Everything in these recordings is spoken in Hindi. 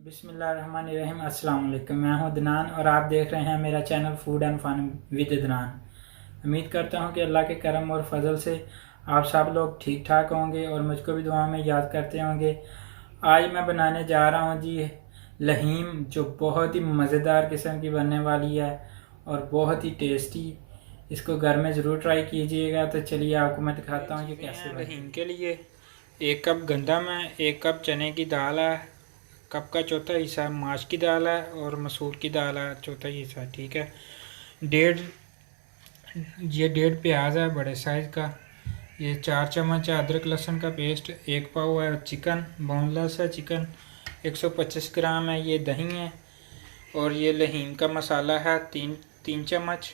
बिस्मिल्लाहिर्रहमानिर्रहीम। अस्सलाम वालेकुम। मैं हूं अदनान और आप देख रहे हैं मेरा channel food and fun with Adnan. उम्मीद करता हूं कि अल्लाह के करम और फजल से आप सब लोग ठीक ठाक होंगे और मुझको भी दुआ में याद करते होंगे। आज मैं बनाने जा रहा हूं जी लहीम, जो बहुत ही मज़ेदार किस्म की बनने वाली है और बहुत ही टेस्टी। इसको घर में ज़रूर ट्राई कीजिएगा। तो चलिए आपको मैं दिखाता हूँ कि कैसे लहीम के लिए 1 कप गंदम है, 1 कप चने की दाल है, कप का चौथा हिस्सा माश की दाल है और मसूर की दाल है चौथा हिस्सा। ठीक है। डेढ़ ये 1.5 प्याज है बड़े साइज़ का। ये 4 चम्मच है अदरक लहसुन का पेस्ट। 1 पाव है चिकन, बोनलेस है चिकन। 125 ग्राम है ये दही है। और ये लहीम का मसाला है 3 चम्मच।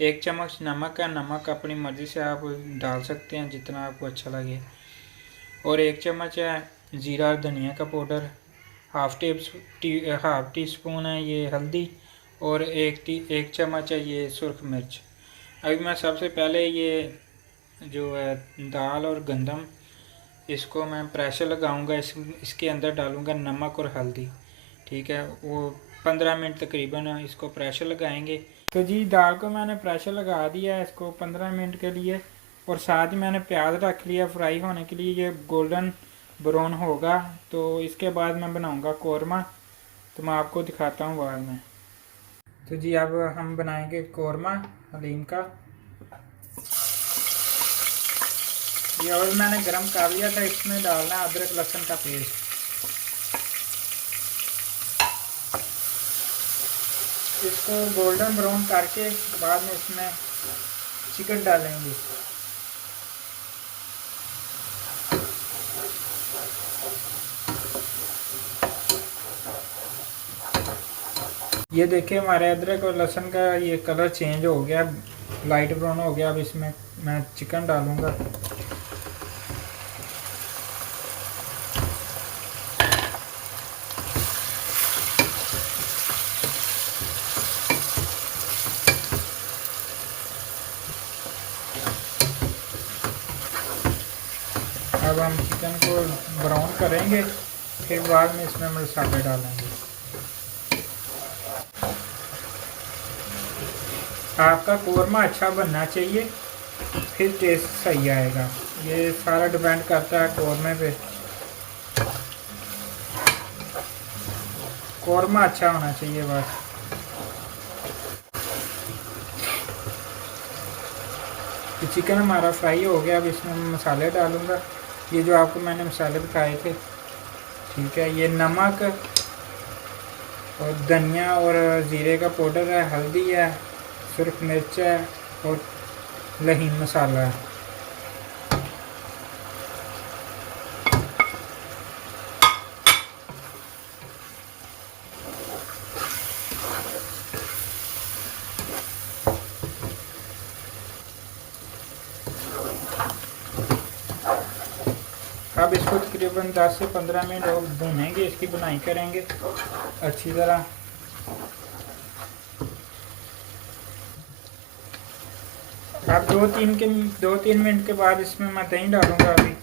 1 चम्मच नमक है, नमक अपनी मर्ज़ी से आप डाल सकते हैं जितना आपको अच्छा लगे। और 1 चम्मच है ज़ीरा और धनिया का पाउडर। हाफ़ टी स्पून है ये हल्दी और 1 चम्मच है ये सुरख मिर्च। अभी मैं सबसे पहले ये जो है दाल और गंदम, इसको मैं प्रेशर लगाऊंगा। इसके अंदर डालूंगा नमक और हल्दी। ठीक है, वो 15 मिनट तकरीबन इसको प्रेशर लगाएंगे। तो जी दाल को मैंने प्रेशर लगा दिया है इसको 15 मिनट के लिए। और साथ ही मैंने प्याज रख लिया फ्राई होने के लिए। ये गोल्डन ब्राउन होगा तो इसके बाद मैं बनाऊंगा कौरमा। तो मैं आपको दिखाता हूँ बाद में। तो जी अब हम बनाएंगे कौरमा हलीम का। ये ऑयल मैंने गरम कर लिया था, इसमें डालना अदरक लहसुन का पेस्ट। इसको गोल्डन ब्राउन करके बाद में इसमें चिकन डालेंगे। ये देखिए हमारे अदरक और लहसुन का ये कलर चेंज हो गया, लाइट ब्राउन हो गया। अब इसमें मैं चिकन डालूंगा। अब हम चिकन को ब्राउन करेंगे, फिर बाद में इसमें मसाले डालेंगे। आपका कौरमा अच्छा बनना चाहिए, फिर टेस्ट सही आएगा। ये सारा डिपेंड करता है कौरमे पे। कौरमा अच्छा होना चाहिए बस। तो चिकन हमारा फ्राई हो गया। अब इसमें मैं मसाले डालूँगा, ये जो आपको मैंने मसाले बताए थे। ठीक है, ये नमक और धनिया और ज़ीरे का पाउडर है, हल्दी है, सुरख मिर्च है और लहीम मसाला है। अब इसको तकरीबन 10 से 15 मिनट और भूनेंगे, इसकी बुनाई करेंगे अच्छी तरह। अब 2-3 मिनट के बाद इसमें मैं दही डालूंगा। अभी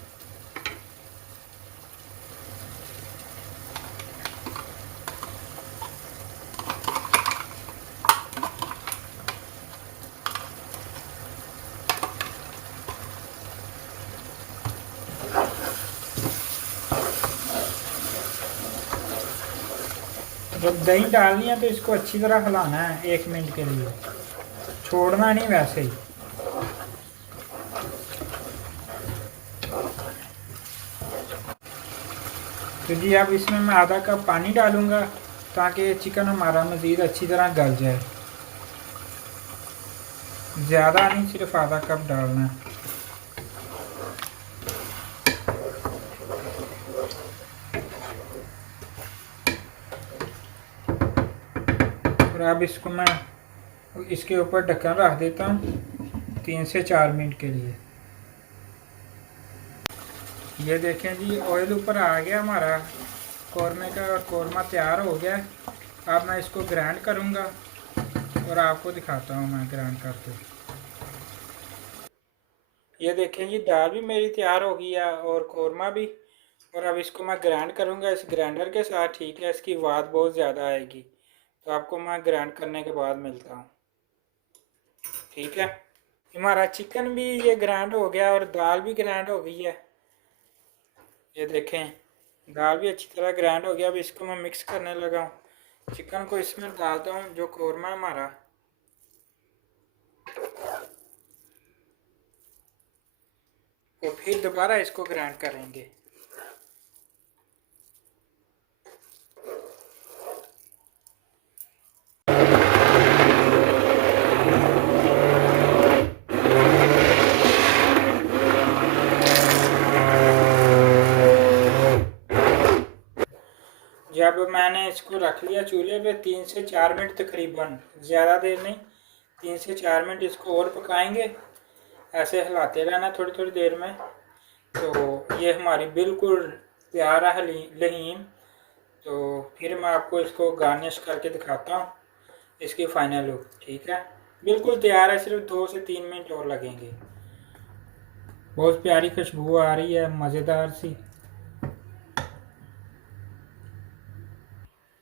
जब दही डालनी है तो इसको अच्छी तरह हिलाना है 1 मिनट के लिए, छोड़ना नहीं वैसे ही। तो जी अब इसमें मैं आधा कप पानी डालूंगा ताकि चिकन हमारा मज़ीद अच्छी तरह गल जाए। ज़्यादा नहीं, सिर्फ आधा कप डालना है। और अब इसको मैं इसके ऊपर ढक्कन रख देता हूँ 3 से 4 मिनट के लिए। ये देखें जी ऑयल ऊपर आ गया हमारा कौरमे का, और कौरमा तैयार हो गया। अब मैं इसको ग्राइंड करूँगा और आपको दिखाता हूँ मैं ग्राइंड करके। ये देखें जी दाल भी मेरी तैयार हो गई है और कौरमा भी। और अब इसको मैं ग्राइंड करूँगा इस ग्राइंडर के साथ, ठीक है। इसकी आवाज़ बहुत ज़्यादा आएगी, तो आपको मैं ग्राइंड करने के बाद मिलता हूँ, ठीक है। हमारा चिकन भी ये ग्राइंड हो गया और दाल भी ग्राइंड हो गई है। ये देखें, दाल भी अच्छी तरह ग्राइंड हो गया। अब इसको मैं मिक्स करने लगा हूँ। चिकन को इसमें डालता हूँ, जो कौरमा है हमारा, और फिर दोबारा इसको ग्राइंड करेंगे। जब मैंने इसको रख लिया चूल्हे पे 3 से 4 मिनट तकरीबन, ज़्यादा देर नहीं, 3 से 4 मिनट इसको और पकाएंगे। ऐसे हिलाते रहना थोड़ी थोड़ी देर में। तो ये हमारी बिल्कुल तैयार है लहीम। तो फिर मैं आपको इसको गार्निश करके दिखाता हूँ, इसकी फाइनल लुक, ठीक है। बिल्कुल तैयार है, सिर्फ 2 से 3 मिनट और लगेंगे। बहुत प्यारी खुशबू आ रही है, मज़ेदार सी।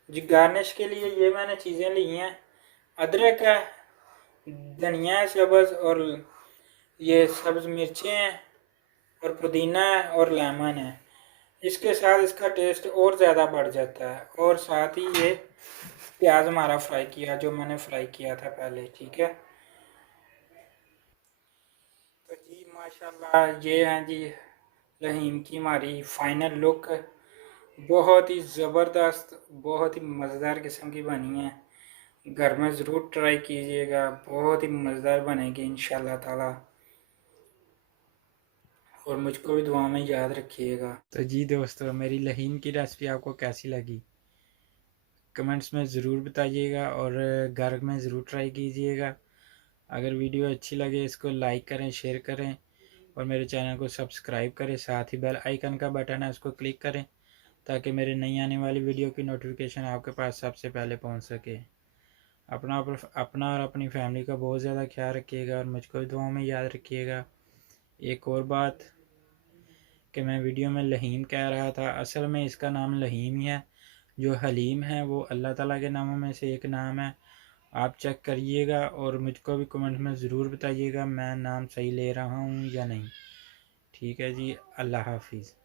जी गार्निश के लिए ये मैंने चीज़ें ली हैं, अदरक है, धनिया है सब्ज़, और ये सब्ज़ मिर्चें हैं, और पुदीना है, और लेमन है। इसके साथ इसका टेस्ट और ज़्यादा बढ़ जाता है। और साथ ही ये प्याज हमारा फ्राई किया, जो मैंने फ्राई किया था पहले, ठीक है। तो जी माशाल्लाह, ये हैं जी रहीम की हमारी फाइनल लुक। बहुत ही ज़बरदस्त, बहुत ही मज़ेदार किस्म की बनी है। घर में ज़रूर ट्राई कीजिएगा, बहुत ही मज़ेदार बनेगी इंशाल्लाह ताला। और मुझको भी दुआ में याद रखिएगा। तो जी दोस्तों, मेरी लहीम की रेसिपी आपको कैसी लगी कमेंट्स में ज़रूर बताइएगा, और घर में ज़रूर ट्राई कीजिएगा। अगर वीडियो अच्छी लगे इसको लाइक करें, शेयर करें, और मेरे चैनल को सब्सक्राइब करें। साथ ही बेल आइकन का बटन है, उसको क्लिक करें, ताकि मेरे नई आने वाली वीडियो की नोटिफिकेशन आपके पास सबसे पहले पहुंच सके। अपना और अपनी फैमिली का बहुत ज़्यादा ख्याल रखिएगा, और मुझको भी दुआओं में याद रखिएगा। एक और बात कि मैं वीडियो में लहीम कह रहा था, असल में इसका नाम लहीम ही है। जो हलीम है वो अल्लाह ताला के नामों में से एक नाम है। आप चेक करिएगा, और मुझको भी कमेंट में ज़रूर बताइएगा मैं नाम सही ले रहा हूँ या नहीं। ठीक है जी, अल्लाह हाफिज़।